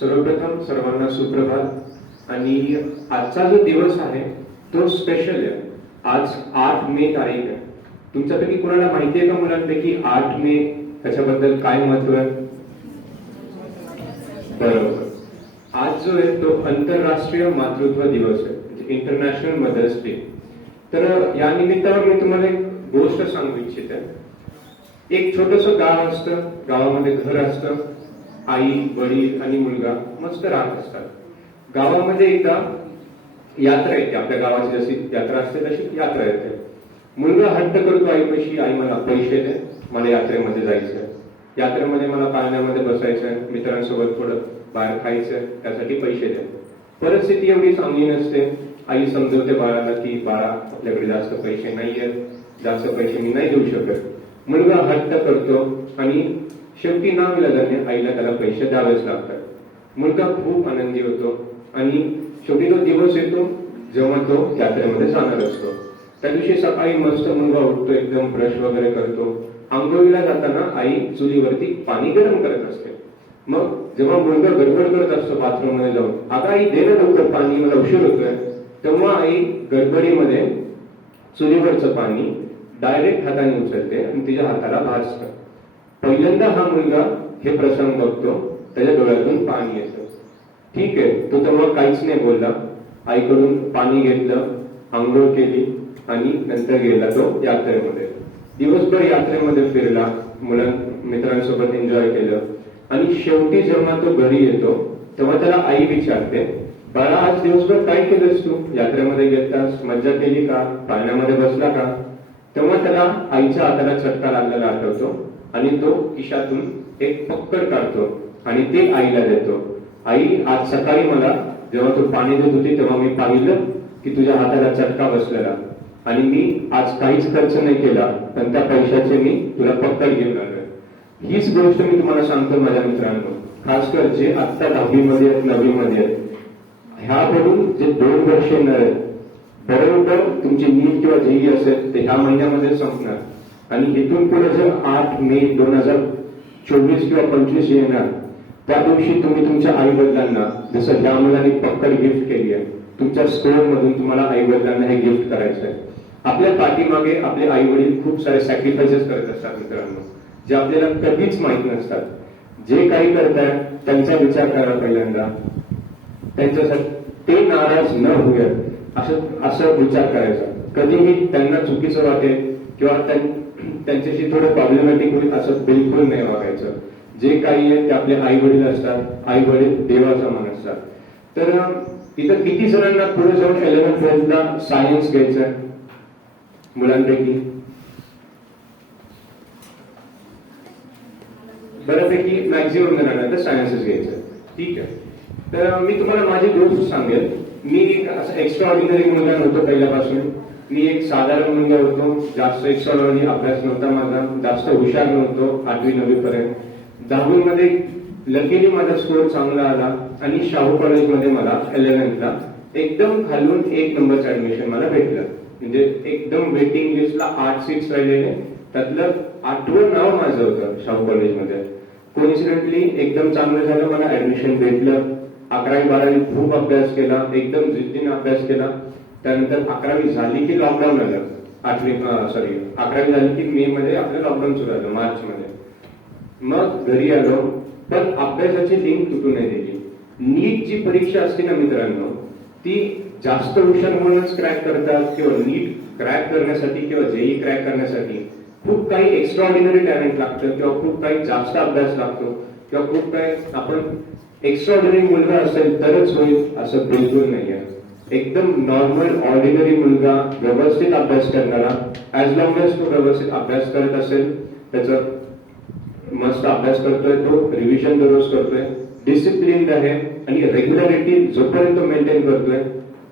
सर्वप्रथम सर्वांना सुप्रभात। आणि आजचा जो दिवस आहे तो स्पेशल आहे। आज 8 मे तारीख आहे। तुमच्यापैकी कोणाला माहिती आहे का मुलांपैकी 8 मे त्याच्याबद्दल काय महत्व आहे? बरोबर, आज जो आहे तो आंतरराष्ट्रीय मातृत्व दिवस आहे, म्हणजे इंटरनॅशनल मदर्स डे। तर या निमित्तावर मी तुम्हाला एक गोष्ट सांगू इच्छिते। एक छोटस गाव असतं, गावामध्ये घर असतं, आई वडील आणि मुलगा मस्त राहत असतात। गावामध्ये एकदा यात्रा येते, आपल्या गावाची जशी यात्रा असते तशी यात्रा येते। मुलगा हट्ट करतो आईपाशी, आई मला पैसे दे, मला यात्रेमध्ये जायचंय, यात्रेमध्ये मला पाळण्यामध्ये बसायचंय, मित्रांसोबत थोडं बाहेर खायचंय, त्यासाठी पैसे दे। परिस्थिती एवढी चांगली नसते। आई समजवते बाळाला की बाळा आपल्याकडे जास्त पैसे नाहीयेत, जास्त पैसे मी नाही देऊ शकत। मुलगा हट्ट करतो आणि शेवटी नाविलाजाने आईला त्याला पैसे द्यावेच लागतात। मुलगा खूप आनंदी होतो आणि शेवटी तो दिवस येतो जेव्हा तो यात्रेमध्ये जाणार असतो। त्या दिवशी सकाळी मस्त मुलगा उठतो, एकदम ब्रश वगैरे करतो। आंघोळीला जाताना आई चुलीवरती पाणी गरम करत असते। मग जेव्हा मुलगा गडबड करत असतो बाथरूम मध्ये जाऊन, आता आई दे ना लवकर पाणी, मला उशीर होतोय, तेव्हा आई गडबडीमध्ये चुलीवरचं पाणी डायरेक्ट हाताने उचलते आणि तिच्या हाताला भाजतं। पहिल्यांदा हा मुलगा हे प्रसंग बघतो, त्याच्या डोळ्यातून पाणी येतं। ठीक आहे, तो तेव्हा काहीच नाही बोलला। आईकडून पाणी घेतलं, आंघोळ केली आणि नंतर गेला तो यात्रेमध्ये। दिवसभर यात्रेमध्ये फिरला, मित्रांसोबत एन्जॉय केलं आणि शेवटी जेव्हा तो घरी येतो तेव्हा त्याला आई विचारते, बाळा आज दिवसभर काय केलंस तू? यात्रेमध्ये गेलतास, मज्जा केली का, पाळण्यामध्ये बसला का? तेव्हा त्याला आईच्या हाताला चटका लागलेला आठवतो आणि तो खिशातून एक पक्कड काढतो आणि ते आईला देतो। आई आज सकाळी मला जेव्हा तू पाणी देत होती तेव्हा मी पाहिलं की तुझ्या हाताला चटका बसलेला आणि मी आज काहीच खर्च नाही केला, पण त्या पैशाचे मी तुला पक्कड घेऊन आलोय। हीच गोष्ट मी तुम्हाला सांगतो माझ्या मित्रांनो, खासकर जे आता 10वी मध्ये आहेत, 9वी मध्ये आहेत, ह्याकडून जे 2 वर्ष येणार आहेत, बरोबर तुमची नीट किंवा जेई असेल ते ह्या महिन्यामध्ये संपणार आणि इथून पुढे जर 8 मे 2024 किंवा 25 येणार, त्या दिवशी तुम्ही तुमच्या आई वडिलांना जसं ह्या मुलांनी पक्कड गिफ्ट केली आहे, तुमच्या स्टोर मधून तुम्हाला आई वडिलांना हे गिफ्ट करायचं आहे। आपल्या पाठीमागे आपले आई वडील खूप सारे सॅक्रिफायसेस करत असतात मित्रांनो, जे आपल्याला कधीच माहित नसतात। जे काही करतायत त्यांचा विचार करा पहिल्यांदा, त्यांच्यासाठी ते नाराज न होऊयात असं विचार करायचा। कधीही त्यांना चुकीचं वाटेल किंवा त्यांच्याशी थोडं प्रॉब्लेमॅटिक होईल असं बिलकुल नाही वागायचं। जे काही आहे ते आपले आई वडील असतात, आई वडील देवाचा मान असतात। तर इथं किती जणांना पुढे जाऊन 11th-12th सायन्स घ्यायचं मुलांपैकी? बऱ्यापैकी मॅक्झिमम जणांना तर सायन्सच घ्यायचं। ठीक आहे, तर मी तुम्हाला माझी गोष्ट सांगेल। मी एक असं एक्स्ट्रा ऑर्डिनरी मुलगा नव्हतो पहिल्यापासून। मी एक साधारण मुलगा होतो, जास्त एक्स्ट्रा ऑर्डिनरी अभ्यास नव्हता माझा, जास्त हुशार नव्हतो 8वी-9वी पर्यंत। 10वी मध्ये लकीली माझा स्कोर चांगला आला आणि शाहू कॉलेजमध्ये मला 11th-ला एकदम खालून 1 नंबरचं ऍडमिशन मला भेटलं। म्हणजे एकदम वेटिंग लिस्टला 8 सीट्स राहिलेले, त्यातलं 8वं नाव माझं होतं शाहू कॉलेजमध्ये। कोइन्सिडेंटली एकदम चांगलं झालं, मला ऍडमिशन भेटलं। 11वी-12वी खूप अभ्यास केला, एकदम जिद्दीने अभ्यास केला। त्यानंतर 11वी झाली की लॉकडाऊन आलं। 11वी झाली की मे मध्ये आपलं लॉकडाऊन सुरू झालं, मार्च मध्ये। मग घरी आलो, पण अभ्यासाची लिंक तुटू नाही दिली। नीट जी परीक्षा असते ना मित्रांनो, ती जास्त हुशार म्हणूनच क्रॅक करतात किंवा नीट क्रॅक करण्यासाठी किंवा जेई क्रॅक करण्यासाठी खूप काही एक्स्ट्रा ऑर्डिनरी टॅलेंट लागतं किंवा खूप काही जास्त अभ्यास लागतो किंवा खूप काही आपण एक्स्ट्रा ऑर्डिनरी मुलगा असेल तरच होईल असं बिलकुल नाही आहे। एकदम नॉर्मल ऑर्डिनरी मुलगा व्यवस्थित अभ्यास करणारा, ऍज लॉंग एज तो व्यवस्थित अभ्यास करत असेल, त्याचं मस्त अभ्यास करतोय, तो रिव्हिजन दररोज करतोय, डिसिप्लिन आहे आणि रेग्युलरिटी जोपर्यंत मेंटेन करतोय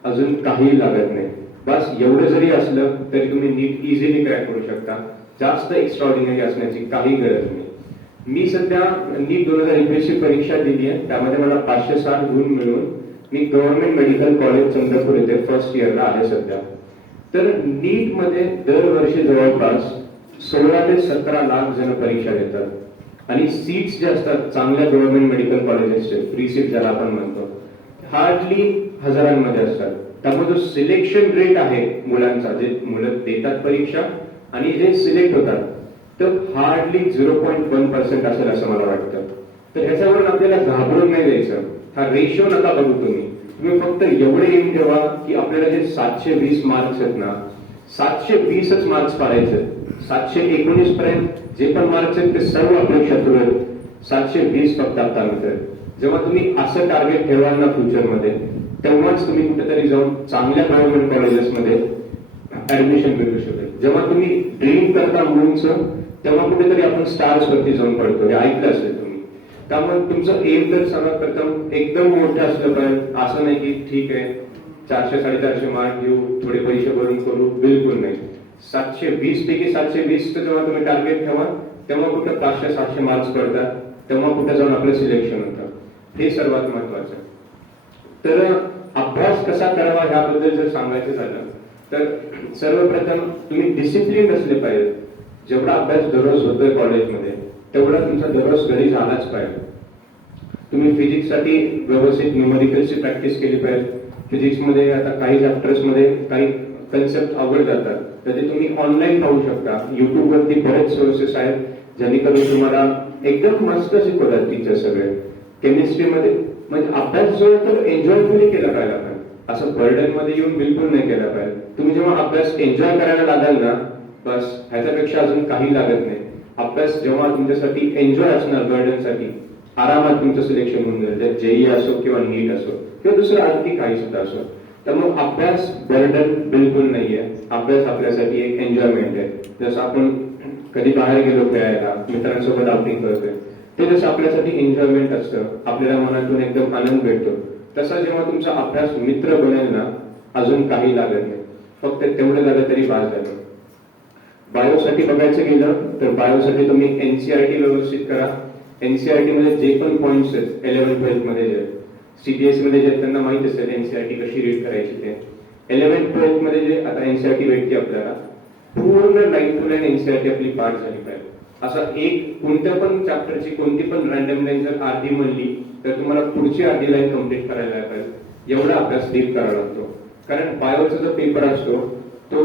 अजून काही लागत नाही। बस एवढं जरी असलं तरी तुम्ही नीट इझिली क्रॅक करू शकता। जास्त एक्स्ट्रा ऑर्डिनरी असण्याची काही गरज नाही। मी सध्या नीट 2021 ची परीक्षा दिली आहे, त्यामध्ये मला 560 गुण मिळून मी गव्हर्नमेंट मेडिकल कॉलेज चंद्रपूर येथे फर्स्ट इयरला आहे सध्या। तर नीट मध्ये दरवर्षी जवळपास 16 ते 17 लाख जण परीक्षा देतात आणि सीट्स जे असतात चांगल्या गव्हर्नमेंट मेडिकल कॉलेजेसचे फ्री सीट ज्याला आपण म्हणतो हार्डली हजारांमध्ये असतात. त्यामुळे जो सिलेक्शन रेट आहे मुलांचा, जे मुलं देतात परीक्षा आणि जे सिलेक्ट होतात, तर हार्डली 0.1% असेल असं मला वाटतं. तर ह्याच्यावरून आपल्याला घाबरून नाही द्यायचं. हा रेशो नका बघू तुम्ही फक्त एवढे एम ठेवा की आपल्याला जे 720 मार्क्स आहेत ना, 720च मार्क्स पाडायचे. 719 पर्यंत जे पण मार्क्स आहेत ते सर्व आपल्या शत्रू आहेत. 720 फक्त आता मिळतात. जेव्हा तुम्ही असं टार्गेट ठेवाल ना फ्युचरमध्ये, तेव्हाच तुम्ही कुठेतरी जाऊन चांगल्या गव्हर्नमेंट कॉलेजेसमध्ये ऍडमिशन मिळू शकेल. जेव्हा तुम्ही ड्रीम करता मुलांचं, तेव्हा कुठेतरी आपण स्टार्स वरती जाऊन पडतो. हे ऐकलं असेल तुम्ही. त्यामुळे तुमचं एम तर सर्वात प्रथम एकदम मोठं असलं पाहिजे. असं नाही की ठीक आहे 400-450 मार्क घेऊ, थोडे पैसे भरून करू, बिलकुल नाही. 720 पैकी 720 जेव्हा तुम्ही टार्गेट ठेवा, तेव्हा कुठं 500-700 मार्क्स पडतात, तेव्हा कुठं जाऊन आपलं सिलेक्शन होतं. हे सर्वात महत्वाचं. तर अभ्यास कसा करावा ह्याबद्दल जर सांगायचं झालं तर सर्वप्रथम तुम्ही डिसिप्लिन असले पाहिजे. जेवढा अभ्यास दररोज होतोय कॉलेजमध्ये, तेवढा तुमचा दररोज घरी झालाच पाहिजे. तुम्ही फिजिक्ससाठी व्यवस्थित न्यूमेरिकलची प्रॅक्टिस केली पाहिजे. फिजिक्समध्ये आता काही चॅप्टर्समध्ये काही कन्सेप्ट अवघड जातात, तर ते तुम्ही ऑनलाईन पाहू शकता. युट्यूबवरती बरेच सोर्सेस आहेत, जेणेकरून तुम्हाला एकदम मस्त शिकवतात टीचर सगळे. केमिस्ट्रीमध्ये म्हणजे अभ्यास जो आहे तो एन्जॉयफुली केला पाहिजे आपण. असं बर्डन मध्ये येऊन बिलकुल नाही केला पाहिजे. तुम्ही जेव्हा अभ्यास एन्जॉय करायला लागाल ना, बस ह्याच्यापेक्षा अजून काही लागत नाही. अभ्यास जेव्हा तुमच्यासाठी एन्जॉय असणार, बर्डनसाठी आरामात तुमचं सिलेक्शन होऊन जाईल. जेई असो किंवा नीट असो किंवा दुसरं आणखी काही सुद्धा असो. त्यामुळे अभ्यास बर्डन बिलकुल नाहीये. अभ्यास आपल्यासाठी एक एन्जॉयमेंट आहे. जसं आपण कधी बाहेर गेलो खेळायला, मित्रांसोबत आउटिंग करतोय, ते जसं आपल्यासाठी एन्जॉयमेंट असतं, आपल्याला मनातून एकदम आनंद भेटतो, तसा जेव्हा तुमचा अभ्यास मित्र बनेल ना, अजून काही लागत नाही. फक्त तेवढं झालं तरी बाज झालं. बायोसाठी बघायचं गेलं तर बायोसाठी तुम्ही एनसीआरटी व्यवस्थित करा. एनसीआरटी मध्ये जे पण पॉईंट्स आहेत 11th-12th मध्ये जे सीबीएसई मध्ये जे त्यांना माहित असेल एनसीआरटी कशी रीड करायची ते. 11th-12th मध्ये जे आता एनसीआरटी भेटते आपल्याला, पूर्ण लाईन टू लाईन एनसीआरटी आपली पाठ झाली पाहिजे. असं एक कोणत्या पण चॅप्टरची कोणती पण रँडम लाईन जर अर्धी म्हणली तर तुम्हाला पुढची अर्धी लाईन कम्प्लीट करायला पाहिजे. एवढा अभ्यास डीप करावा लागतो. कारण बायोचा जो पेपर असतो तो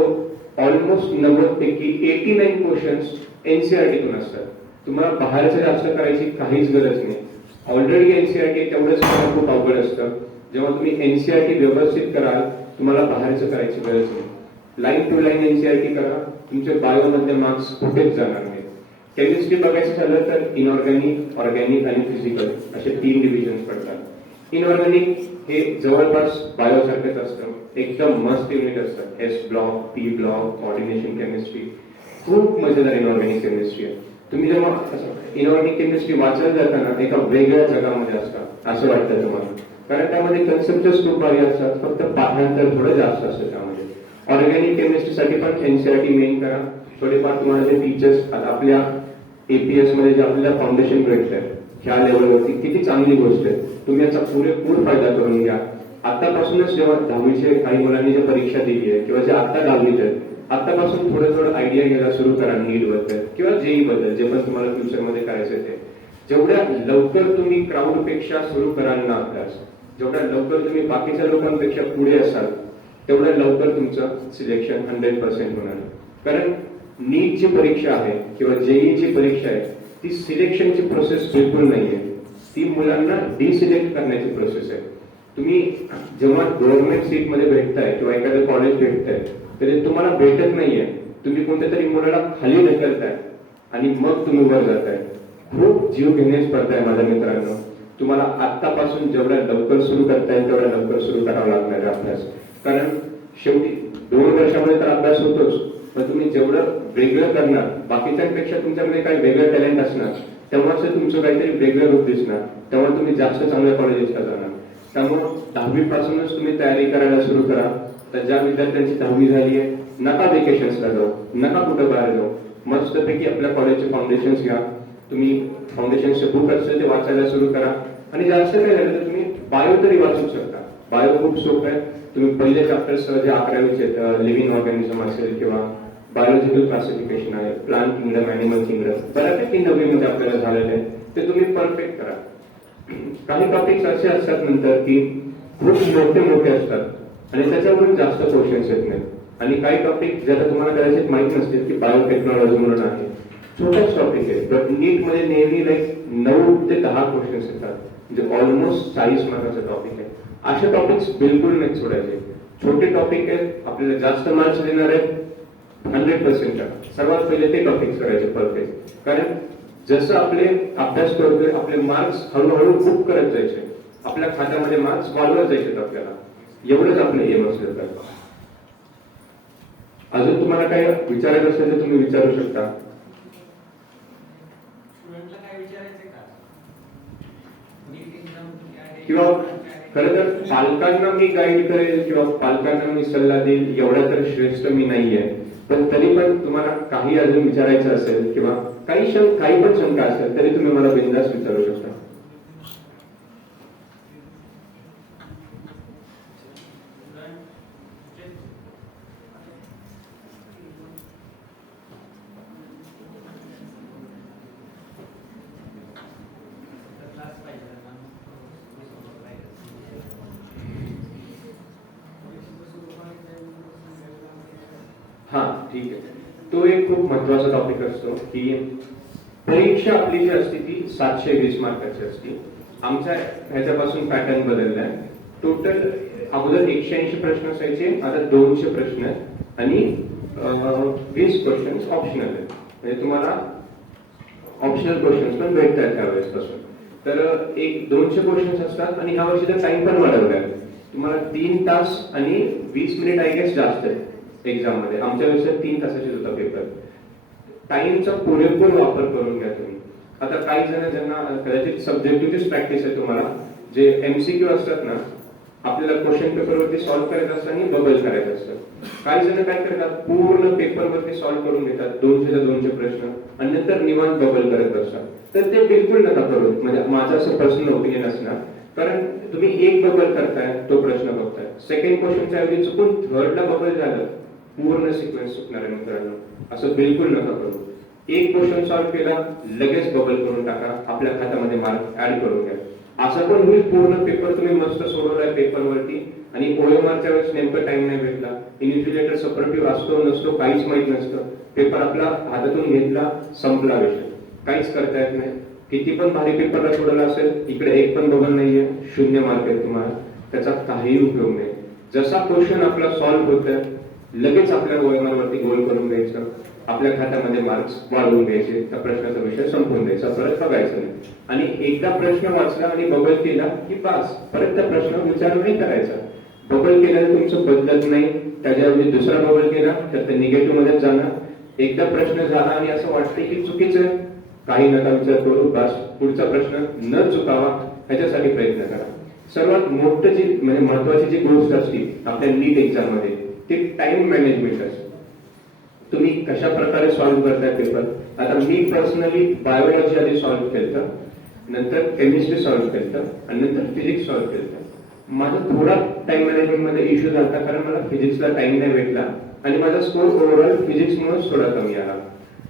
ऑलमोस्ट 90 पैकी 89 क्वेश्चन्स एनसीआरटीतून असतात. तुम्हाला बाहेरचं जास्त करायची काहीच गरज नाही. ऑलरेडी एनसीआरटी तेवढंच खूप अवघड असतं. जेव्हा तुम्ही एनसीआरटी व्यवस्थित कराल, तुम्हाला बाहेरचं करायची गरज नाही. लाईन टू लाईन एनसीआरटी करा, तुमचे बायोमधले मार्क्स कुठेच जाणार नाही. केमिस्ट्री बघायचं झालं तर इनऑर्गॅनिक, ऑर्गॅनिक आणि फिजिकल असे 3 डिव्हिजन पडतात. इनऑर्गॅनिक हे जवळपास बायोसारखंच असतं. एकदम मस्त युनिट असतं. S block, P block, coordination chemistry, खूप मजेदार इनऑर्गॅनिक केमिस्ट्री आहे. तुम्ही जेव्हा इनऑर्गॅनिक केमिस्ट्री वाचायला जाताना एका वेगळ्या जगामध्ये असतात असं वाटतं तुम्हाला. कारण त्यामध्ये कन्सेप्टच खूप भारी असतात, फक्त पाठांतर थोडं जास्त असतं त्यामध्ये. ऑर्गॅनिक केमिस्ट्रीसाठी पण एनसीआरटी मेन करा. थोडेफार तुम्हाला जे टीचर्स आता आपल्या एपीएस मध्ये जे आपल्याला फाउंडेशन भेटतंय ह्या लेवलवरती, किती चांगली गोष्ट आहे. तुम्ही याचा पुरेपूर फायदा करून घ्या. आतापासूनच जेव्हा 10वीचे काही मुलांनी जे परीक्षा दिली आहे किंवा जे आता 10वीत आहेत, आतापासून थोडं आयडिया घ्यायला सुरू करा नीट बद्दल किंवा जेई बद्दल, जे पण तुम्हाला फ्युचरमध्ये करायचं ते. जेवढ्या लवकर तुम्ही क्राऊड पेक्षा सुरू कराल ना अभ्यास, जेवढ्या लवकर तुम्ही बाकीच्या लोकांपेक्षा पुढे असाल, तेवढ्या लवकर तुमचं सिलेक्शन 100% होणार. कारण नीटची परीक्षा आहे किंवा जेईची परीक्षा आहे, ती सिलेक्शनची प्रोसेस बिलकुल नाहीये. ती मुलांना डिसिलेक्ट करण्याची प्रोसेस आहे. तुम्ही जेव्हा गव्हर्नमेंट सीट मध्ये भेटताय किंवा एखादं कॉलेज भेटतंय, तर ते तुम्हाला भेटत नाहीये. तुम्ही कोणत्या तरी मुलाला खाली ढकलताय आणि मग तुम्ही वर जाताय. खूप जीव घेणे स्पर्धा आहे माझ्या मित्रांनो. तुम्हाला आतापासून जेवढ्या लवकर सुरू करता येईल तेवढ्या लवकर सुरू करावा लागणार आहे अभ्यास. कारण शेवटी 2 वर्षामध्ये तर अभ्यास होतोच, पण तुम्ही जेवढं वेगळं करणार, बाकीच्यांपेक्षा तुमच्याकडे काही वेगळं टॅलेंट असणार, तेव्हाच तुमचं काहीतरी वेगळं रूप दिसणार, तेव्हा तुम्ही जास्त चांगल्या कॉलेजेसला जाणार. त्यामुळे 10वी पासूनच तुम्ही तयारी करायला सुरू करा. तर ज्या विद्यार्थ्यांची 10वी झाली आहे, नका वेकेशन्सला जाऊ, नका कुठं बाहेर जाऊ, मस्तपैकी आपल्या कॉलेजचे फाउंडेशन्स घ्या. तुम्ही फाउंडेशनचे बुक असतील ते वाचायला सुरू करा. आणि जास्त काय झालं तर तुम्ही बायो तरी वाचू शकता. बायो खूप सोपं आहे. तुम्ही पहिले चॅप्टर्स जे 11वीचे लिव्हिंग ऑर्गॅनिझम असेल किंवा बायोलॉजिकल क्लासिफिकेशन आहे, प्लांट किंगडम, अॅनिमल किंगडम, बऱ्यापैकी नवीन आपल्याला झालेलं आहे, ते तुम्ही परफेक्ट करा. काही टॉपिक्स असे असतात नंतर की खूप मोठे मोठे असतात आणि त्याच्यावरून जास्त क्वेश्चन्स येत नाहीत. आणि काही टॉपिक ज्याला तुम्हाला कदाचित माहित नसतील की बायोटेक्नॉलॉजी म्हणून आहे, छोटाच टॉपिक आहे, बट नीट मध्ये नेहमी लाईक 9 ते 10 क्वेश्चन्स येतात, म्हणजे ऑलमोस्ट 40 मार्काचा टॉपिक आहे. असे टॉपिक्स बिलकुल नाही सोडायचे. छोटे टॉपिक आहेत, आपल्याला जास्त मार्क्स देणार आहेत 100%. सर्वात पहिले ते टॉपिक्स करायचे परफेक्ट. कारण जसं आपले अभ्यास करतोय आपले मार्क्स हळूहळू खूप करत जायचे, आपल्या खात्यामध्ये मार्क्स वाढवत जायचे. आपल्याला एवढंच आपलं एम असलं तर. अजून तुम्हाला काय विचारायचं असेल तर तुम्ही विचारू शकता. किंवा खरं तर पालकांना मी गाईड करेल किंवा पालकांना मी सल्ला देईल एवढा तर श्रेष्ठ मी नाहीये, पण तरी पण तुम्हाला काही अजून विचारायचं असेल किंवा काही पण शंका असेल तरी तुम्ही मला बिनधास्त विचारू शकता. हा ठीक आहे. तो एक खूप महत्वाचा टॉपिक असतो की परीक्षा आपली जी असते ती 720 मार्काची असते. आमच्या ह्याच्यापासून पॅटर्न बदललाय. टोटल अगोदर 180 प्रश्न असायचे, आता 200 प्रश्न आणि 20 क्वेश्चन ऑप्शनल आहेत. म्हणजे तुम्हाला ऑप्शनल क्वेश्चन्स पण भेटतात त्यावेळेस पासून. तर एक 200 क्वेश्चन्स असतात आणि ह्या वर्षीचा टाइम पण वाढवलाय. तुम्हाला 3 तास आणि 20 मिनिट आय गेस जास्त आहे एक्झाम मध्ये. आमच्या वेळेस 3 तासाचे होता पेपर. टाइमचा पुरेपूर वापर करून घ्या तुम्ही. आता काही जण ज्यांना कदाचित सब्जेक्टिव्हचीच प्रॅक्टिस आहे तुम्हाला, जे एमसीक्यू असतात ना, आपल्याला क्वेश्चन पेपरवरती सॉल्व्ह करायचं असतं आणि बबल करायचं असतं. काही जण काय करतात, पूर्ण पेपरवरती सॉल्व्ह करून घेतात 200 ते 200 प्रश्न आणि नंतर निवांत बबल करत असतात. तर ते बिलकुल नका करू. म्हणजे माझं असं पर्सनल ओपिनियन असणार. कारण तुम्ही एक बबल करताय, तो प्रश्न बघताय, सेकंड क्वेश्चनच्या ऐवजी चुकून थर्डला बबल झालं, पूर्ण सिक्वेन्स चुकणार आहे मित्रांनो. असं बिलकुल नका करू. एक क्वेश्चन सॉल्व्ह केला लगेच बबल करून टाका, आपल्या खात्यामध्ये मार्क ऍड करून घ्या. असं पण होईल पूर्ण पेपर तुम्ही मस्त सोडवलाय पेपरवरती आणि ओएमआरच्या वेळेस नेमकं टाइम नाही भेटला, इन्व्हिजिलेटर सपोर्टिव्ह असतो नसतो काहीच माहित नसतं, पेपर आपला हातातून घेतला, संपला विषय, काहीच करता येत नाही. किती पण भारी पेपरला सोडवला असेल, इकडे एक पण बबल नाहीये, 0 मार्क आहे तुम्हाला, त्याचा काही उपयोग नाही. जसा क्वेश्चन आपला सॉल्व्ह होतोय लगेच आपल्या ओएमआर वरती गोल करून द्यायचं, आपल्या खात्यामध्ये मार्क्स वाढवून घ्यायचे, त्या प्रश्नाचा विषय संपवून द्यायचा, परत बघायचं नाही. आणि एकदा प्रश्न वाचला आणि बबल केला की पास, परत त्या प्रश्न विचार नाही करायचा. बबल केल्याने तुमचं बदलत नाही, त्याच्याऐवजी दुसरा बबल केला तर ते निगेटिव्ह मध्ये जाणार. एकदा प्रश्न झाला आणि असं वाटते की चुकीचं आहे, काही नका विचार करू, बस पुढचा प्रश्न न चुकावा ह्याच्यासाठी प्रयत्न करा. सर्वात मोठं जी म्हणजे महत्वाची जी गोष्ट असते आपल्या नीट एक्झाम मध्ये ते टाइम मॅनेजमेंट असते. तुम्ही कशा प्रकारे सॉल्व्ह करताय पेपर. आता मी पर्सनली बायोलॉजी आधी सॉल्व्ह केलं, नंतर केमिस्ट्री सॉल्व्ह केलं आणि नंतर फिजिक्स सॉल्व्ह केलं. माझा थोडा टाइम मॅनेजमेंट मध्ये इश्यू झाला कारण मला फिजिक्सला टाइम नाही भेटला आणि माझा स्कोर ओव्हरऑल फिजिक्समुळे थोडा कमी आला.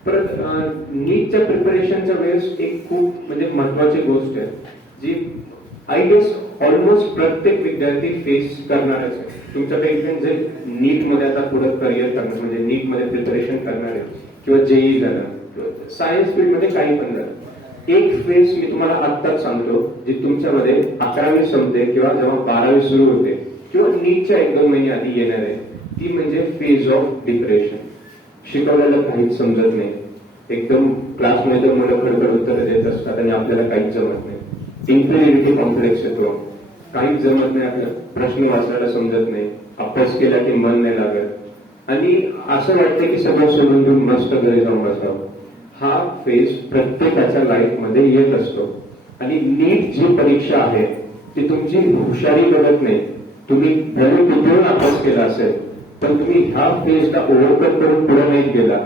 परत नीटच्या प्रिपरेशनच्या वेळेस एक खूप म्हणजे महत्वाची गोष्ट आहे जी आय गेस ऑलमोस्ट प्रत्येक विद्यार्थी फेस करणारच आहे. तुमच्यापैकी जे नीट मध्ये आता पुढे करिअर करणार म्हणजे नीट मध्ये प्रिपरेशन करणार आहे किंवा जेई झालं, सायन्स फील्ड मध्ये काही पण झालं, एक फेज मी तुम्हाला आत्ताच सांगतो जी तुमच्यामध्ये 11वी संपते किंवा जेव्हा 12वी सुरू होते किंवा नीटच्या 1-2 महिने आधी येणार आहे, ती म्हणजे फेज ऑफ डिप्रेशन. शिकवलेलं काहीच समजत नाही, एकदम क्लासमध्ये मुलं खडखड उत्तर देत असतात आणि आपल्याला काहीच जमत नाही. इन्फिरियरिटी कॉम्प्लेक्स येतो, काहीच जमत नाही, आपल्याला प्रश्न वाचायला समजत नाही, अभ्यास केला की मन नाही लागत आणि असं वाटतं की सगळं सोडून घेऊन मस्त घरी जाऊन बसावं. हा फेज प्रत्येकाच्या लाईफ मध्ये येत असतो आणि नीट जी परीक्षा आहे ती तुमची हुशारी बघत नाही. तुम्ही भले कुठून अभ्यास केला असेल पण तुम्ही ह्या फेजला ओव्हरकम करून पुढे नाही गेला,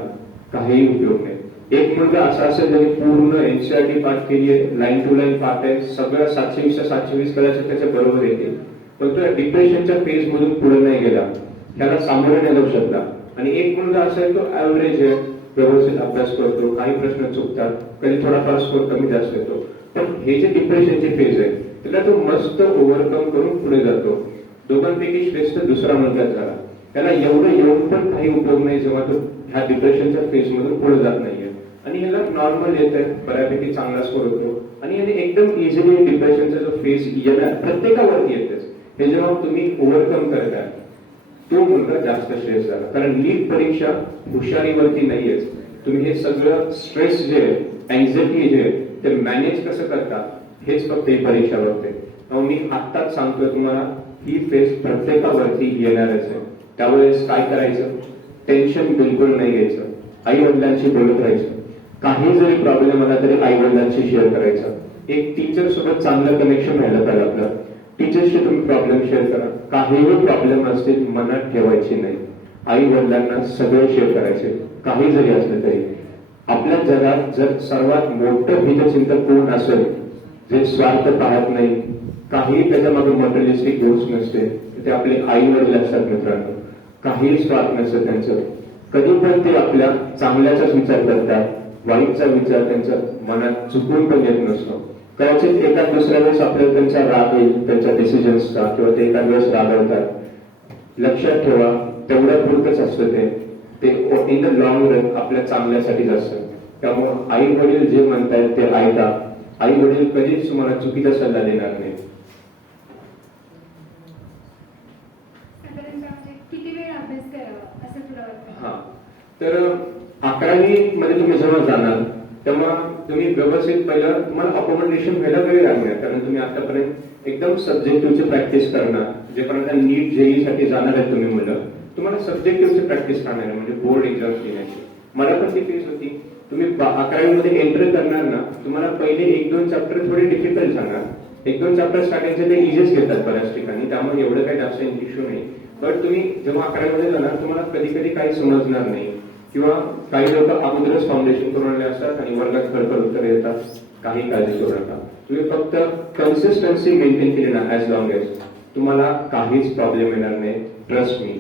काही उपयोग नाही. एक मुलगा असा असेल ज्याने पूर्ण एनसीआरटी पाठ केली आहे, लाईन टू लाईन पाठ आहे, सगळं 720 कदाचित त्याच्या बरोबर येते, पण तो डिप्रेशनच्या फेज मधून पुढे नाही गेला, त्याला सामोरे नाही जाऊ शकला. आणि एक मुलगा असा आहे तो ऍव्हरेज आहे, व्यवस्थित अभ्यास करतो, काही प्रश्न चुकतात, कधी थोडाफार स्कोर कमी जास्त येतो. पण हे जे डिप्रेशनचे फेज आहे त्याला तो मस्त ओव्हरकम करून पुढे जातो. दोघांपैकी श्रेष्ठ दुसरा मुलगा झाला. त्याला एवढं येऊन पण काही उपयोग नाही जेव्हा तो ह्या डिप्रेशनच्या फेज मधून पुढे जात नाहीये. आणि ह्याला नॉर्मल येत आहे, बऱ्यापैकी चांगला स्कोर होतो आणि याने एकदम इझिली डिप्रेशनचा जो फेज येणार प्रत्येकावरती येतेच. हे जेव्हा तुम्ही ओव्हरकम करताय तो मुलगा जास्त श्रेष्ठ झाला. कारण नीट परीक्षा हुशारीवरती नाहीयेच. तुम्ही हे सगळं स्ट्रेस जे आहे, एन्झायटी जे आहे ते मॅनेज कसं करता हेच फक्त ही परीक्षा बघते. मी आत्ताच सांगतोय तुम्हाला ही फेज प्रत्येकावरती येणारच आहे. त्यावेळेस काय करायचं, टेन्शन बिलकुल नाही घ्यायचं, आई वडिलांशी बोलत राहायचं. काही जरी प्रॉब्लेम आला तरी आई वडिलांशी शेअर करायचा. एक टीचर सोबत चांगलं कनेक्शन व्हायला पाहिजे आपलं. टीचरशी तुम्ही प्रॉब्लेम शेअर करा. काहीही प्रॉब्लेम असतील मनात ठेवायची नाही. आई वडिलांना सगळं शेअर करायचे, काही जरी असलं तरी. आपल्या जगात जर सर्वात मोठं हितचिंतक कोण असेल जे स्वार्थ पाहत नाही, काही त्याच्यामागे मटेरियलिस्टिक गोष्ट नसते, ते आपले आई वडील असतात मित्रांनो. काही स्वार्थ नसतं त्यांचं. कधी पण ते आपल्या चांगल्याचाच विचार करतात, वाईटचा विचार त्यांच्या मनात चुकून पण येत नसतो. कदाचित एका दुसऱ्या वेळेस आपल्याला त्यांचा राग येईल त्यांच्या डिसिजन्सचा, किंवा ते एका वेळेस रागवतात. लक्षात ठेवा तेवढ्या पुरतच असतं ते इन द लॉंग रन आपल्या चांगल्यासाठीच असतं. त्यामुळे आई वडील जे म्हणतायत ते ऐका. आई वडील कधीच तुम्हाला चुकीचा सल्ला देणार नाही. हा, तर 11वी मध्ये तुम्ही जेव्हा जाणार तेव्हा तुम्ही व्यवस्थित पहिलं तुम्हाला अकोमोडेशन व्हायला वेळ लागणार. कारण तुम्ही आतापर्यंत एकदम सब्जेक्टिव्हची प्रॅक्टिस करणार. जेपर्यंत नीट जेई साठी जाणार आहे तुम्ही मुलं, तुम्हाला सब्जेक्टिव्हची प्रॅक्टिस करणार आहे, म्हणजे बोर्ड एक्झाम देण्याची. मला पण ती फेज होती. तुम्ही 11वी मध्ये एंटर करणार ना, तुम्हाला पहिले 1-2 चॅप्टर थोडे डिफिकल्ट जाणार. 1-2 चॅप्टर स्टार्टिंगचे ते इझीच घेतात बऱ्याच ठिकाणी, त्यामुळे एवढं काही जास्त इश्यू नाही. बट तुम्ही जेव्हा 11वी मध्ये जाणार तुम्हाला कधी कधी काही समजणार नाही, किंवा काही लोक अगोदरच फाउंडेशन करून आले असतात आणि वर्गात खडखड उत्तर येतात. काही काळजी करू नका. तुम्ही फक्त कन्सिस्टन्सी मेंटेन केली ना, ऍज लॉंग एज तुम्हाला काहीच प्रॉब्लेम येणार नाही. Trust me.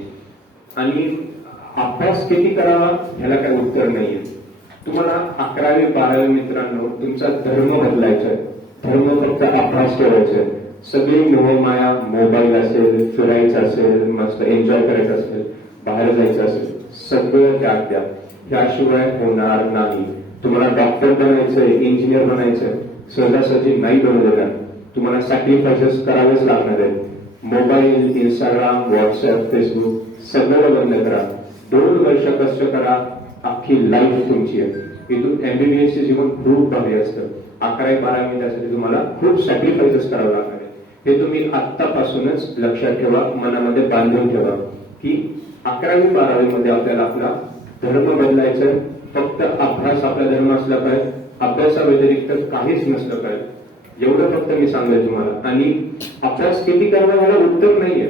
आणि अभ्यास किती करावा ह्याला काही उत्तर नाहीये. तुम्हाला 11वी 12वी मित्रांनो तुमचा धर्म बदलायचा आहे. धर्म फक्त अभ्यास ठेवायचा आहे. सगळी मोहमाया, मोबाईल असेल, फिरायचं असेल, मस्त एन्जॉय करायचं असेल, बाहेर जायचं असेल, सगळं त्याग द्या. ह्याशिवाय होणार नाही. तुम्हाला डॉक्टर बनायचंय, इंजिनियर बनायचंय, सहजासहजी नाही बनवलेलं. तुम्हाला सॅक्रिफायसेस करावेच लागणार आहेत. मोबाईल, इंस्टाग्राम, व्हॉट्सअप, फेसबुक सगळं बंद करा. 2 वर्ष कष्ट करा, अख्खी लाईफ तुमची आहे. इथून एमबीबीएसचे जीवन खूप भारी असतं. 11वी 12वी त्यासाठी तुम्हाला खूप सॅक्रिफायसेस करावं लागणार आहे. हे तुम्ही आत्तापासूनच लक्षात ठेवा, मनामध्ये बांधून ठेवा की 11वी 12वी मध्ये आपल्याला आपला धर्म बदलायचा. फक्त अभ्यास आपला धर्म असला पाहिजे, अभ्यासाव्यतिरिक्त काहीच नसलं पाहिजे. एवढं फक्त मी सांगेल तुम्हाला. आणि अभ्यास किती करणं मला उत्तर नाहीये.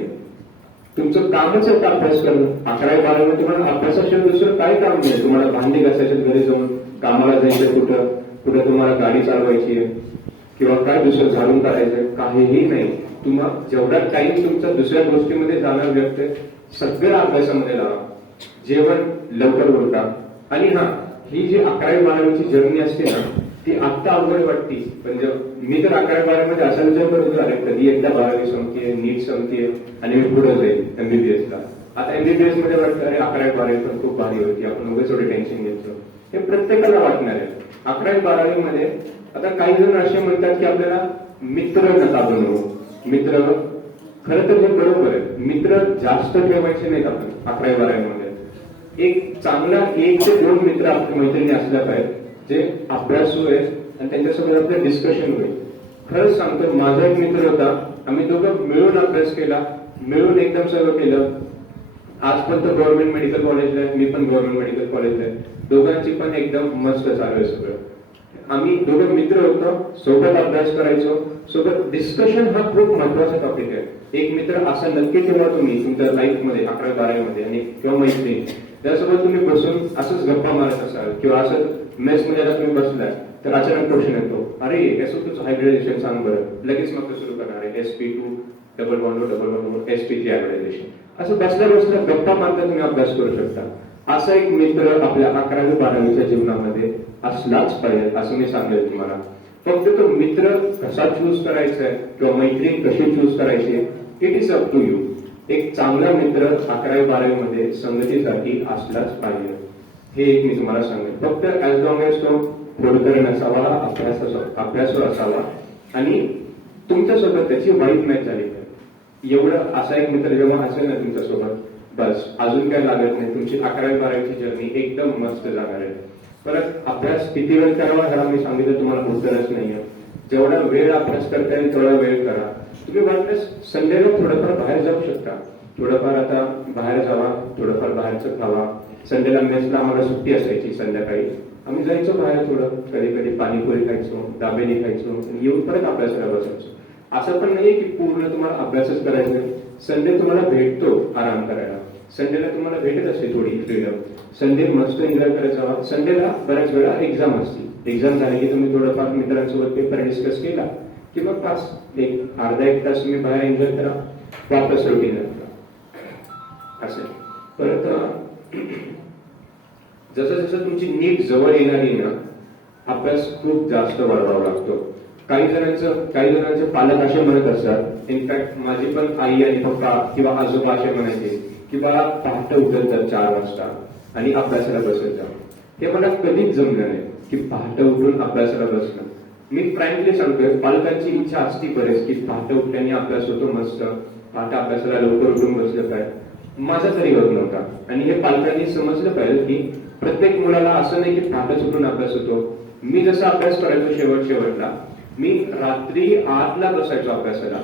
तुमचं कामच आहे अभ्यास करणं. 11वी 12वी मध्ये तुम्हाला अभ्यासाशिवाय दुसरं काय काम नाही. तुम्हाला भांडी घासायचे घरी जाऊन, कामाला जायचं कुठं कुठं, तुम्हाला गाडी चालवायची आहे, किंवा काय दुसरं झाडून काढायचं, काहीही नाही. तुम्हाला जेवढा टाइम तुमचा दुसऱ्या गोष्टीमध्ये जाणार व्यक्त सगळं अभ्यासामध्ये लावा. जेवण लवकर उरका. आणि हा, ही जी 11वी 12वीची जर्नी असते ना, ती आत्ता अवघड वाटते. पण मी तर 11वी 12वी मध्ये असा विचार करत होतो, अरे कधी एकदा 12वी संपतीये, नीट संपतीये आणि मी पुढे जाईल एमबीबीएसला. आता एमबीबीएस मध्ये वाटतं अरे 11वी 12वी पण खूप भारी होती, आपण उगाच थोडे टेन्शन घेतो. हे प्रत्येकाला वाटणार आहे. 11वी 12वी मध्ये आता काही जण असे म्हणतात की आपल्याला मित्र नका बनवू. मित्र खरं तर हे बरोबर आहे. मित्र जास्त ठेवायचे नाहीत आपण 11वी 12वी मध्ये. एक चांगला 1 ते 2 मित्र आपल्या मैत्रिणी असल्या पाहिजे जे अभ्यासू आहे आणि त्यांच्यासोबत आपलं डिस्कशन होईल. खरंच सांगतो, माझा एक मित्र होता. आम्ही दोघं मिळून अभ्यास केला, मिळून एकदम सगळं केलं. आज पण तो गव्हर्नमेंट मेडिकल कॉलेजला आहे, मी पण गव्हर्नमेंट मेडिकल कॉलेजला आहे. दोघांची पण एकदम मस्त चालू आहे सगळं. आम्ही दोघं मित्र होतो, सोबत अभ्यास करायचो, सोबत डिस्कशन हा खूप महत्वाचा टॉपिक आहे. एक मित्र असा नक्की ठेवा तुम्ही तुमच्या लाईफ मध्ये 11वी 12वी मध्ये, आणि किंवा मैत्री त्यासोबत तुम्ही बसून असंच गप्पा मारत असाल, किंवा असं मेस मध्ये तुम्ही बसलाय तर अचानक क्वेश्चन येतो, अरे याचं तुझं हायब्रिडायझेशन सांग बरं. लगेच मग सुरू करणार आहे SP2 double bond sp3 hybridisation असं बसल्या बसल्या गप्पा मारता तुम्ही अभ्यास करू शकता असा एक मित्र आपल्या 11वी-12वीच्या जीवनामध्ये असलाच पाहिजे असं मी सांगेल तुम्हाला फक्त तो मित्र कसा चूज करायचा आहे किंवा मैत्रीण कशी चूज करायची it is up to you एक चांगला मित्र 11वी-12वी मध्ये संगतीसाठी असलाच पाहिजे हे एक मी तुम्हाला सांगेन फक्त ऍज लॉंग एज तो खोडकर नसावा अभ्यासू असावा आणि तुमच्यासोबत त्याची वाईट मॅच झाली पाहिजे एवढं असा एक मित्र जेव्हा असेल ना तुमच्यासोबत बस अजून काय लागत नाही तुमची 11वी-12वीची जर्नी एकदम मस्त जाणार आहे परत अभ्यास किती वेळ करावा ह्याला मी सांगितलं तुम्हाला उत्तरच नाहीये जेवढा वेळ अभ्यास करता येईल तेवढा वेळ करा तुम्ही वाटल्यास संडेला थोडंफार बाहेर जाऊ शकता थोडंफार आता बाहेर जावा थोडंफार बाहेरचं खावा संडेला मेसला आम्हाला सुट्टी असायची संध्याकाळी आम्ही जायचो बाहेर थोडं कधी कधी पाणीपुरी खायचो दाबेली खायचो येऊन परत अभ्यासाला बसायचो असं पण नाही की पूर्ण तुम्हाला अभ्यासच करायचा संडे तुम्हाला भेटतो आराम करायला संडेला तुम्हाला भेटत असते थोडी फ्रीडम संडे मस्त एन्जॉय करायचा संडेला बऱ्याच वेळा एक्झाम असते एक्झाम झाली की तुम्ही थोडंफार मित्रांसोबत पेपर डिस्कस केला किंवा पास एक अर्धा एक तास तुम्ही बाहेर एन्जॉय करा वापस रुटीन असेल परत जसं जसं तुमची नीट जवळ येणारी ना अभ्यास खूप जास्त वाढवावा लागतो काही जणांचे पालक असे म्हणत असतात इनफॅक्ट माझी पण आई आणि पप्पा किंवा आजोबा असे म्हणायचे की बाळा पहाटे उठत जा 4 वाजता आणि अभ्यासाला बसत जा हे मला कधीच जमलं नाही की पहाटे उठून अभ्यासाला बसणं मी फ्रँकली सांगतोय पालकांची इच्छा असती बरेच की पहाटे उठल्याने अभ्यास होतो मस्त पहाटे अभ्यासाला लवकर उठून बसलं पाहिजे माझा तरी होत नव्हता आणि हे पालकांनी समजलं पाहिजे की प्रत्येक मुलाला असं नाही की पहाटे उठून अभ्यास होतो मी जसा अभ्यास करायचो शेवटला मी रात्री 8ला बसायचो अभ्यासाला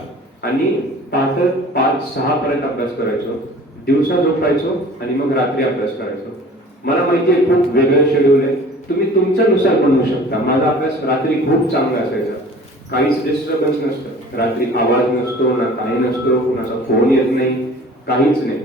आणि पहाटे 5-6 पर्यंत अभ्यास करायचो दिवसा झोपायचो आणि मग रात्री अभ्यास करायचो मला माहिती आहे खूप वेगळं शेड्यूल आहे तुम्ही तुमच्यानुसार बनवू शकता माझा अभ्यास रात्री खूप चांगला असायचा काहीच डिस्टर्बन्स नसतं रात्री आवाज नसतो ना काही नसतो कुणाचा फोन येत नाही काहीच नाही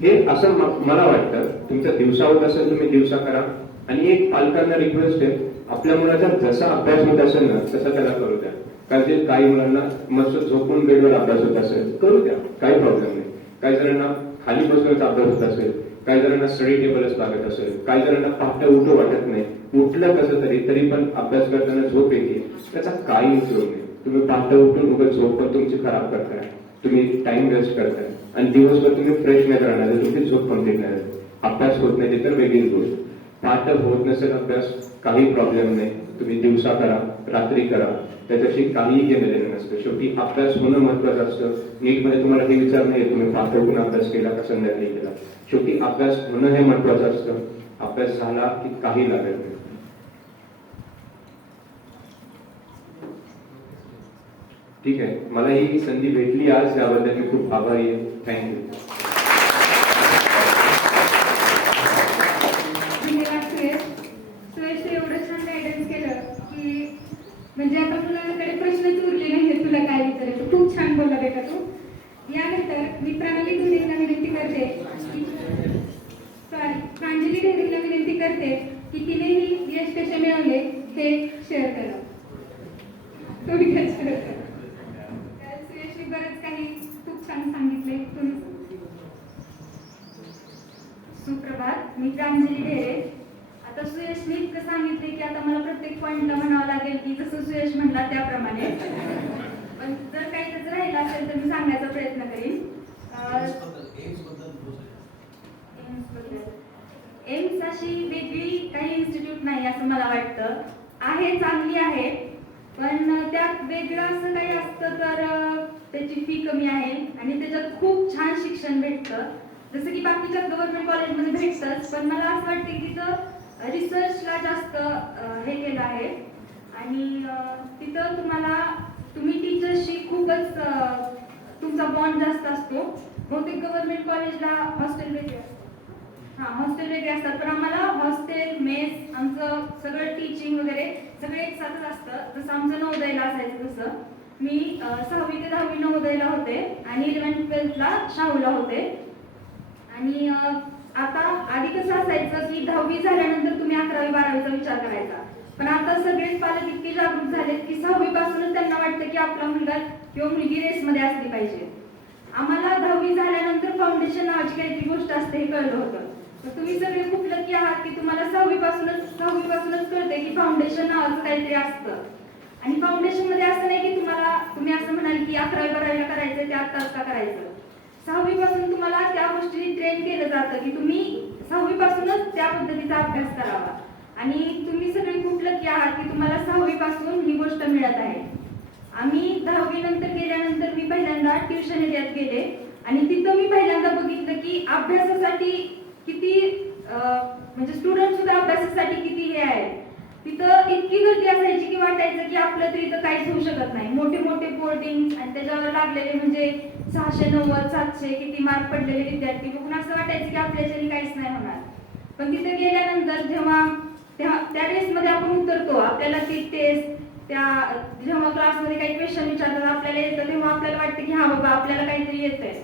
हे असं मला वाटतं तुमचा दिवसा होत असेल तुम्ही दिवसा करा आणि एक पालकांना रिक्वेस्ट आहे आपल्या मुलाचा जसा अभ्यास होत असेल ना तसा त्याला करू द्या कारण काही मुलांना मस्त झोपून बेडवर अभ्यास होत असेल करू द्या काही प्रॉब्लेम नाही काही जणांना खाली बसूनच अभ्यास होत असेल काही जणांना स्टडी टेबलच लागत असेल काही जणांना पहाटे उठू वाटत नाही उठलं कसं तरी पण अभ्यास करताना झोप येते त्याचा काही उपयोग नाही तुम्ही पहाटे उठून उगाच झोप पण तुमची खराब करताय तुम्ही टाइम वेस्ट करताय आणि दिवसभर तुम्ही फ्रेश नाही राहणार तुमची झोप कम्प्लीट नाही अभ्यास होत नाही ते तर वेगळीच गोष्ट पहाटे होत नसेल अभ्यास काही प्रॉब्लेम नाही तुम्ही दिवसा करा रात्री करा त्याच्याशी काहीही घेणं देणं नसतं शेवटी अभ्यास होणं महत्वाचं असतं नीटमध्ये तुम्हाला हे विचार नाही तुम्ही पहाटे उठून अभ्यास केला का संध्याकाळी केला शेवटी अभ्यास होणं हे महत्वाचं असतं अभ्यास झाला की काही लागत नाही ठीक आहे मला ही संधी भेटली आज याबद्दल मी खूप आभारी आहे थँक्यू म्हणजे आता मुलांकडे प्रश्नच उरले नाही तुला काय विचारायचं खूप छान बोलला बेटा तू यानंतर मी प्रांजली ढेरेंना विनंती करते की तिनेही यश कसे मिळवले हे शेअर करा थोडक्यात शेअर करा सुयशने बरंच काही खूप छान सांगितले तुम्ही सुप्रभात मी प्रांजली ढेरे आता सुयशने इतकं सांगितले की आता मला प्रत्येक पॉइंटला म्हणावं लागेल की जसं सुयश म्हणला त्याप्रमाणे पण जर काही त्याचं राहिलं असेल तर मी सांगायचा प्रयत्न करीन एम्स अशी वेगळी काही इन्स्टिट्यूट नाही असं मला वाटतं आहे चांगली आहे पण त्यात वेगळं असं काही असतं तर त्याची फी कमी आहे आणि त्याच्यात खूप छान शिक्षण भेटतं जसं की बाकीच्या गव्हर्नमेंट कॉलेजमध्ये भेटतंच पण मला असं वाटतं की तिथं रिसर्चला जास्त हे केलं आहे आणि तिथं तुम्ही टीचर्सशी खूपच तुमचा बॉन्ड जास्त असतो बहुतेक गव्हर्नमेंट कॉलेजला हॉस्टेल वेगळे असतं हॉस्टेल वेगळे असतात पण आम्हाला हॉस्टेल मेस आमचं सगळं टीचिंग वगैरे सगळे एक साथच असतं जसं आमचं नवोदयला असायचं तसं मी 6वी ते 10वी नवोदयला होते आणि 11th-12thला शाहूला होते आणि आता आधी कसं असायचं की 10वी झाल्यानंतर तुम्ही 11वी-12वीचा विचार करायचा पण आता सगळेच पालक इतके जागरूक झालेत की 6वी पासूनच त्यांना वाटतं की आपला मुलगा किंवा मुलगी रेसमध्ये असली पाहिजे. आम्हाला 10वी झाल्यानंतर फाउंडेशन नावाची काहीतरी गोष्ट असते हे कळलं होतं. तर तुम्ही सगळे खूप लकी आहात की तुम्हाला 6वी पासूनच कळते की फाउंडेशन नावाचं काहीतरी असतं. आणि फाउंडेशन मध्ये असं नाही की तुम्ही असं म्हणाल की 11वी-12वीला करायचं ते आत्ताच का करायचं. 6वी पासून तुम्हाला त्या गोष्टी ट्रेन केलं जातं की तुम्ही 6वी पासूनच त्या पद्धतीचा अभ्यास करावा. आणि तुम्ही सगळे खूप लकी आहात की तुम्हाला 6वी पासून ही गोष्ट मिळत आहे. आम्ही 10वी नंतर गेल्यानंतर मी पहिल्यांदा ट्युशन एरियात गेले आणि तिथं मी पहिल्यांदा बघितलं की अभ्यासासाठी किती म्हणजे स्टुडंट सुद्धा अभ्यासासाठी किती हे आहे. तिथं इतकी गर्दी असायची की वाटायचं की आपलं तरी इथं काहीच होऊ शकत नाही. मोठे मोठे बोर्डिंग आणि त्याच्यावर लागलेले म्हणजे 690 700 किती मार्क पडलेले विद्यार्थी बघून असं वाटायचं की आपल्याच्याने काहीच नाही होणार. पण तिथे गेल्यानंतर जेव्हा त्या रेसमध्ये आपण उतरतो, आपल्याला ती टेस्ट जेव्हा क्लासमध्ये काही क्वेश्चन विचारतात आपल्याला येतं तेव्हा आपल्याला वाटतं की हा बाबा आपल्याला काहीतरी येतंय.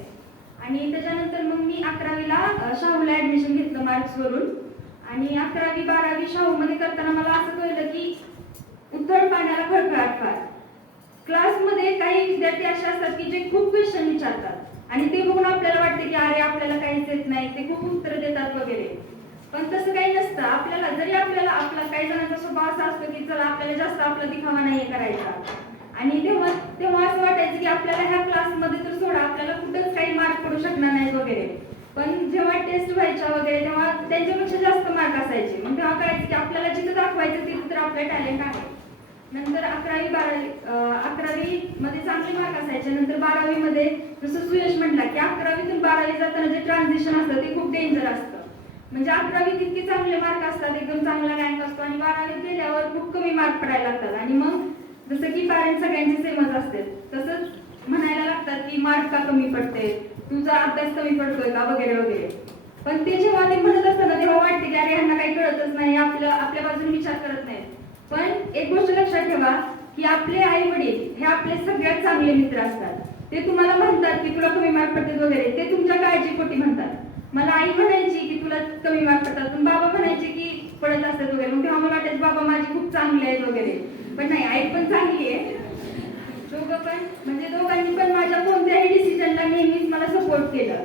आणि त्याच्यानंतर मग मी 11वीला शाहूला ऍडमिशन घेतलं मार्क्सवरून. आणि 11वी-12वी शाहूमध्ये करताना मला असं कळलं की उथळ पाण्याला खळखळाट फार. क्लासमध्ये काही विद्यार्थी असे असतात की जे खूप क्वेश्चन विचारतात आणि ते बघून आपल्याला वाटते की अरे आपल्याला काहीच येत नाही, ते खूप उत्तर देतात वगैरे. पण तसं काही नसतं. आपला काही जणांचा स्वभाव असा असतो की चला आपल्याला जास्त आपला दिखावा नाही करायचा. आणि तेव्हा असं वाटायचं की आपल्याला ह्या क्लासमध्ये तर सोडा आपल्याला कुठंच काही मार्क पडू शकणार नाही वगैरे. पण जेव्हा टेस्ट व्हायच्या वगैरे तेव्हा त्यांच्यापेक्षा जास्त मार्क असायचे. मग तेव्हा कळायचं की आपल्याला जिथं दाखवायचं तिथं तर आपलं टॅलेंट आहे. नंतर 11वी मध्ये चांगले मार्क असायचे. नंतर 12वी मध्ये जसं सुयश म्हटला की 11वीतून 12वी जाताना जे ट्रान्झिशन असतं ते खूप डेंजर असतं. म्हणजे 11वीत इतके चांगले मार्क असतात, एकदम चांगला रँक असतो आणि 12वीत गेल्यावर खूप कमी मार्क पडायला लागतात. आणि मग जसं की पॅरेंट्स सगळ्यांचे सेमच असते तसंच म्हणायला लागतात की मार्क का कमी पडते, तुझा अभ्यास कमी पडतोय का वगैरे वगैरे. पण ते जेव्हा ते म्हणत असताना तेव्हा वाटते की अरे ह्यांना काही कळतच नाही, आपल्या बाजूने विचार करत नाहीत. पण एक गोष्ट लक्षात ठेवा की आपले आई वडील हे आपले सगळ्यात चांगले मित्र असतात. ते तुम्हाला म्हणतात की तुला कमी मार्क पडतात वगैरे, ते तुमच्या काळजीपोटी म्हणतात. मला आई म्हणायची की तुला कमी मार्क पडतात, पण बाबा म्हणायचे की पडत असतात वगैरे. मग तेव्हा मला वाटायचं बाबा माझे खूप चांगले आहेत वगैरे. पण नाही, आई पण चांगली आहे. दोघांनी पण माझ्या कोणत्याही डिसिजनला नेहमीच मला सपोर्ट केलं.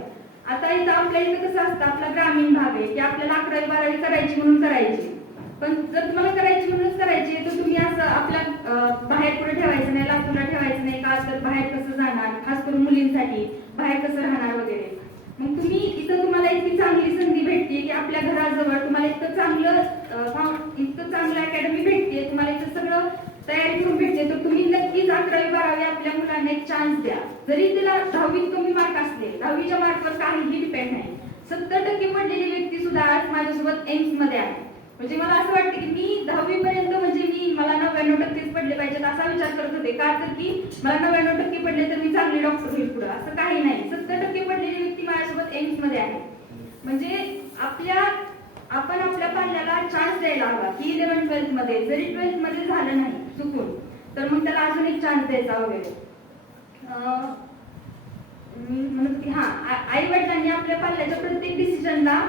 आता इथं आपल्या इथं कसं असतं, आपला ग्रामीण भाग आहे की आपल्याला 11वी-12वी करायची म्हणून करायची. पण जर तुम्हाला करायची म्हणूनच करायची तर तुम्ही असं आपल्या बाहेर कुठे ठेवायचं नाही, लातूरला ठेवायचं नाही का, तर बाहेर कसं जाणार, खास करून मुलींसाठी बाहेर कसं राहणार वगैरे. मग तुम्हाला इतकी चांगली संधी भेटते की आपल्या घराजवळ तुम्हाला इतकं चांगलं अकॅडमी भेटते, तुम्हाला इथं सगळं तयारी करून भेटते. तर तुम्ही नक्कीच 11वी-12वी आपल्या मुलांना एक चान्स द्या. जरी तिला 10वीत कमी मार्क असले, 10वीच्या मार्कवर काहीही डिपेंड नाही. 70% पडलेली व्यक्ती सुद्धा आज माझ्यासोबत एम्स मध्ये आहे. म्हणजे मला असं वाटतं की मी 10वी पर्यंत म्हणजे मला 99% पडले पाहिजेत असा विचार करत होते. का तर की मला 99% पडले तर मी चांगली डॉक्टर होईल पुढे, असं काही नाही. 70% पडलेली व्यक्ती माझ्यासोबत एम्स मध्ये आहे. म्हणजे आपण आपल्या पाल्याला चान्स द्यायला हवा की 11th-12th मध्ये, जरी 12th मध्ये झालं नाही चुकून तर मग त्याला अजून एक चान्स द्यायचा वगैरे. म्हणून की आई वडिलांनी आपल्या पाल्याच्या प्रत्येक डिसिजनला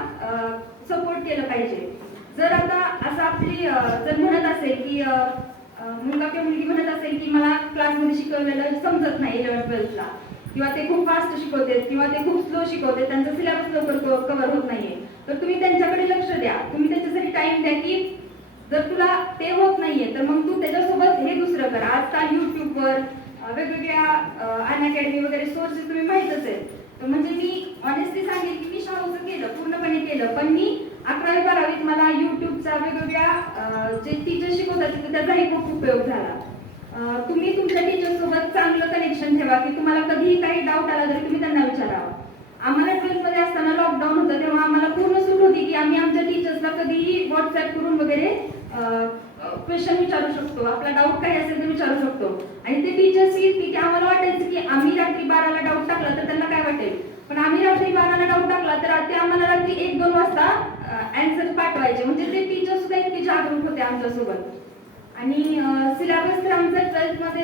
सपोर्ट केलं पाहिजे. जर आता असं आपली जर म्हणत असेल की मुलगा किंवा मुलगी म्हणत असेल की मला क्लासमध्ये शिकवलेलं समजत नाही 11th-12th ला, किंवा ते खूप फास्ट शिकवतात किंवा ते खूप स्लो शिकवतात, त्यांचा सिलेबस लवकर कव्हर होत नाहीये, तर तुम्ही त्यांच्याकडे लक्ष द्या. तुम्ही त्याच्यासाठी टाइम द्या की जर तुला ते होत नाहीये तर मग तू त्याच्यासोबत हे दुसरं कर. आजकाल युट्यूबवर वेगवेगळ्या अनअकॅडमी वगैरे सोर्सेस तुम्ही माहित असेल. तर म्हणजे मी ऑनेस्टली सांगेल की मी शाहूचं केलं, पूर्णपणे केलं, पण मी 11वी-12वीत मला युट्यूबचा वेगवेगळ्या जे टीचर शिकवतात त्याचाही खूप उपयोग झाला. तुम्ही तुमच्या टीचर सोबत चांगलं कनेक्शन ठेवा की तुम्हाला कधीही काही डाऊट आला तरी तुम्ही त्यांना विचारावा. आम्हाला 12th मध्ये असताना लॉकडाऊन होतं तेव्हा आम्हाला पूर्ण सूट होती की आम्ही आमच्या टीचर्सला कधीही व्हॉट्सअप करून वगैरे क्वेश्चन विचारू शकतो, आपला डाऊट काही असेल तर विचारू शकतो. आणि ते टीचर्स की आम्हाला वाटायचं की आम्ही रात्री 12ला डाऊट टाकला तर त्यांना काय वाटेल, पण आम्ही रात्री 12ला डाऊट टाकला तर ते आम्हाला रात्री 1-2 वाजता आन्सर पाठवायचे. म्हणजे ते टीचर सुद्धा इतके जागरूक होते आमच्यासोबत. आणि सिलेबस तर आमचा 12th मध्ये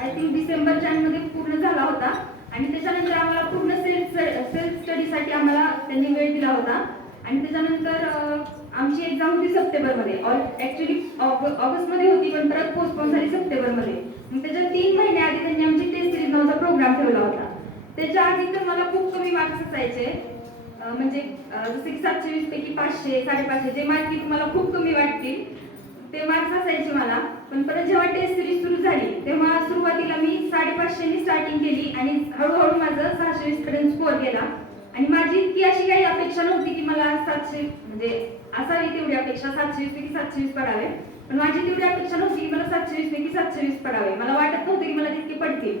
आय थिंक डिसेंबर-जानेवारी मध्ये पूर्ण झाला होता. आणि त्याच्यानंतर आम्हाला पूर्ण सेल्फ स्टडीसाठी आम्हाला त्यांनी वेळ दिला होता. आणि त्याच्यानंतर आमची एक्झाम होती सप्टेंबरमध्ये. ऍक्च्युली ऑगस्टमध्ये होती, पण परत पोस्टपोन झाली सप्टेंबरमध्ये. मग त्याच्या 3 महिने आधी त्यांनी आमची टेस्ट सिरीज नावाचा प्रोग्राम ठेवला होता. त्याच्या आधी तर मला खूप कमी मार्क्स असायचे, म्हणजे जसे की 720 पैकी 500, 550 जे मार्क की तुम्हाला खूप कमी वाटतील ते मार्क्स असायचे मला. पण परत जेव्हा टेस्ट सिरीज सुरू झाली तेव्हा सुरुवातीला मी 550 नी स्टार्टिंग केली आणि हळूहळू माझं 620 पर्यंत स्कोअर गेला. आणि माझी इतकी अशी काही अपेक्षा नव्हती की मला 700 म्हणजे असावी तेवढी अपेक्षा, 720 पैकी 720 पडावे. पण माझी तेवढी अपेक्षा नव्हती की मला 720 पैकी 720 पडावे. मला वाटत नव्हतं की मला तितके पडतील.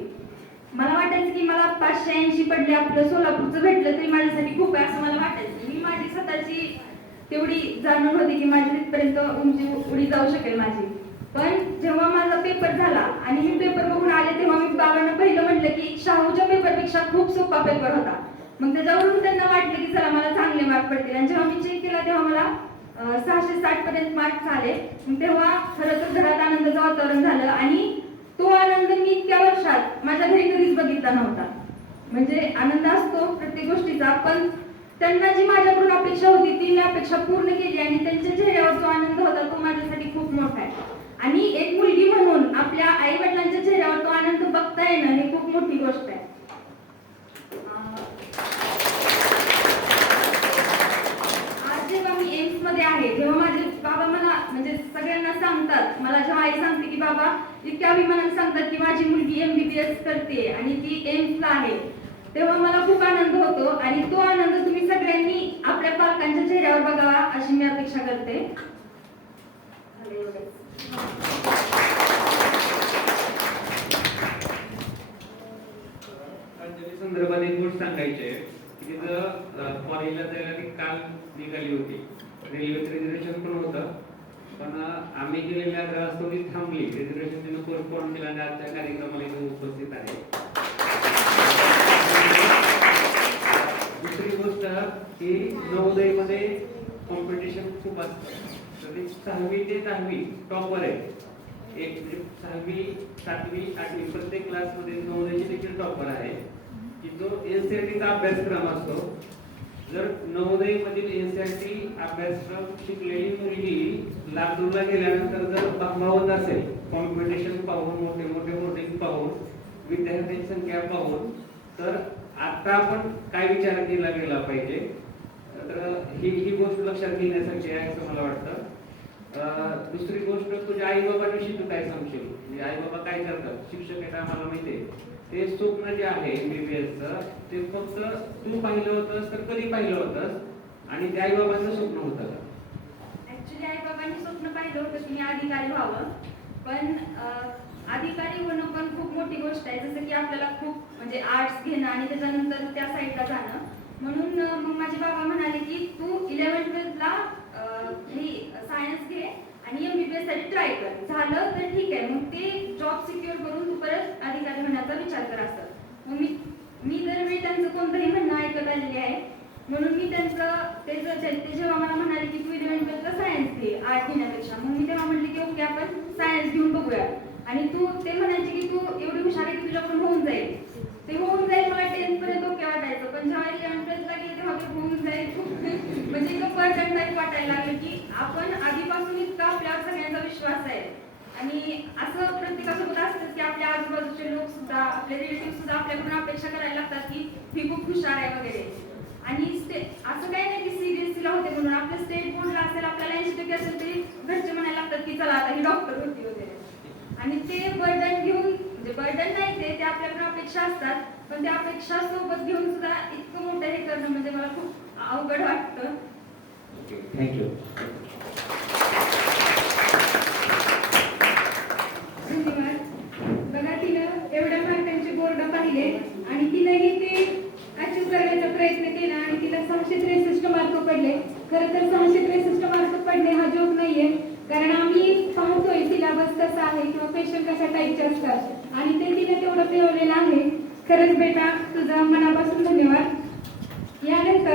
मला वाटायचं की मला 580 पडले, आपलं सोलापूरचं भेटलं तरी माझ्यासाठी खूप आहे असं मला वाटायचं. मी माझी स्वतःची तेवढी जाणून होती की माझी तिथपर्यंत उंची उडी जाऊ शकेल माझी. पण जेव्हा माझा पेपर झाला आणि मी पेपर बघून आले तेव्हा मी बाबांना पहिलं म्हटलं की शाहूच्या पेपरपेक्षा खूप सोपा पेपर होता. मग त्याच्यावरून त्यांना वाटलं की चला मला चांगले मार्क पडतील. आणि जेव्हा मी चेक केला तेव्हा मला 660 पर्यंत मार्क्स आले. मग तेव्हा खरं तर घरात आनंदाचं वातावरण झालं आणि तो आनंद मी इतक्या वर्षात माझ्या घरी कधीच बघितला नव्हता. म्हणजे आनंद असतो प्रत्येक गोष्टीचा, पण त्यांना जी माझ्याकडून अपेक्षा होती ती मी अपेक्षा पूर्ण केली आणि त्यांच्या चेहऱ्यावर जो आनंद होता तो माझ्यासाठी खूप मोठा आहे. आणि एक मुलगी म्हणून आपल्या आई वडिलांच्या चेहऱ्यावर तो आनंद बघता येणं ही खूप मोठी गोष्ट आहे. आज जेव्हा मी एम्स मध्ये आहे तेव्हा माझे बाबा मला म्हणजे सगळ्यांना सांगतात, मला जेव्हा आई सांगते की बाबा इतक्या अभिमानाने सांगतात की माझी मुलगी MBBS करते आणि ती एम्सला आहे, तेव्हा मला खूप आनंद होतो. आणि तो आनंद तुम्ही सगळ्यांनी आपल्या पालकांच्या चेहऱ्यावर बघावा अशी मी अपेक्षा करते. अंजली संदर्भात एक गोष्ट सांगायची आहे की तिथं कॉलेजला जायला ती काल निघाली होती. रेल्वेचं रिझर्वेशन पण होतं, पण आम्ही गेलेल्या कारणास्तव ती थांबली. रिझर्वेशन तिनं पोस्टपोन केलं आणि आजच्या कार्यक्रमाला इथे उपस्थित आहे. दुसरी गोष्ट की नवोदयमध्ये कॉम्पिटिशन खूप असतं. तर ते 6वी ते 10वी टॉपर आहे. एक म्हणजे 6वी, 7वी, 8वी प्रत्येक क्लासमध्ये नवोदयचे देखील टॉपर आहे की जो NCERTचा अभ्यासक्रम असतो. जर नवोदय मधील NCERT अभ्यासक्रम शिकलेली मुलगी लातूरला गेल्यानंतर जर बघावत असेल, कॉम्पिटिशन पाहून, मोठे मोठे होर्डिंग पाहून, विद्यार्थ्यांची संख्या पाहून, तर आता आपण काय विचार केला गेला पाहिजे. तर ही गोष्ट लक्षात घेण्यासाठी आहे असं मला वाटतं. दुसरी गोष्ट, तुझ्या आई बाबांविषयी तू काय सांगशील? म्हणजे आई बाबा काय करतात? शिक्षक आहेत आम्हाला माहिती आहे. ते स्वप्न जे आहे MBBSचं ते फक्त तू पाहिलं होतंस तर कधी पाहिलं होतंस आणि ते आई बाबांचं स्वप्न होतं का? ऍक्च्युली आई बाबांनी स्वप्न पाहिलं होतं की मी अधिकारी व्हावं, पण अधिकारी होणं पण खूप मोठी गोष्ट आहे. जसं की आपल्याला खूप म्हणजे आर्ट्स घेणं आणि त्याच्यानंतर त्या साईडला जाणं. म्हणून मग माझे बाबा म्हणाले की तू 11th-12thला ही सायन्स घे आणि MBBS साठी ट्राय कर. झालं तर ठीक आहे, मग ते जॉब सिक्युअर करून तू परत अधिकारी होण्याचा विचार कर असं. मग मी दरवेळी त्यांचं कोणतंही म्हणणं ऐकत आलेली आहे. म्हणून मी ते जेव्हा मला म्हणाले की तू 11th-12thला सायन्स घे आर्ट घेण्यापेक्षा, मग मी तेव्हा म्हणले की ओके आपण सायन्स घेऊन बघूया. आणि ते म्हणायचे की तू एवढी हुशार आहे की तुझ्याकडून होऊन जाईल. ते होऊन जाईल मला 10th पर्यंत ओके वाटायचं, पण जेव्हा 11th-12thला गेले तेव्हा ते होऊन जाईल म्हणजे इतकं बर्डन टाईप वाटायला लागलं की आपण आधीपासून इतका आपल्यावर सगळ्यांचा विश्वास आहे. आणि असं प्रत्येकासोबत असतं की आपल्या आजूबाजूचे लोक सुद्धा, आपले रिलेटिव्ह सुद्धा आपल्याकडून अपेक्षा करायला लागतात की ही खूप हुशार आहे वगैरे. आणि असं काही नाही की CBSE होते म्हणून आपल्या स्टेट बोर्डला असेल, आपल्याला 80% असेल तरी घरचे म्हणायला लागतात की चला आता ही डॉक्टर होती वगैरे. आणि ते बर्डन घेऊन, म्हणजे बर्डन नाही ते आपल्याकडून अपेक्षा असतात, पण त्या अपेक्षा सोबत घेऊन सुद्धा इतकं मोठं हे करणं म्हणजे मला खूप अवघड वाटतं. थँक्यू. धन्यवाद. बघा, तिनं एवढ्या मार्कांचे बोर्ड पाहिले आणि तिनंही ते अचीव करण्याचा प्रयत्न केला आणि तिला 663 मार्क पडले. खरं तर 663 मार्क पडणे हा जोक नाहीये, कारण आम्ही पाहतोय सिलेबस कसा आहे किंवा क्वेश्चन कशा टाईपचे असतात आणि ते तिने तेवढं मिळवलेलं आहे. खरंच बेटा तुझा मनापासून धन्यवाद. यानंतर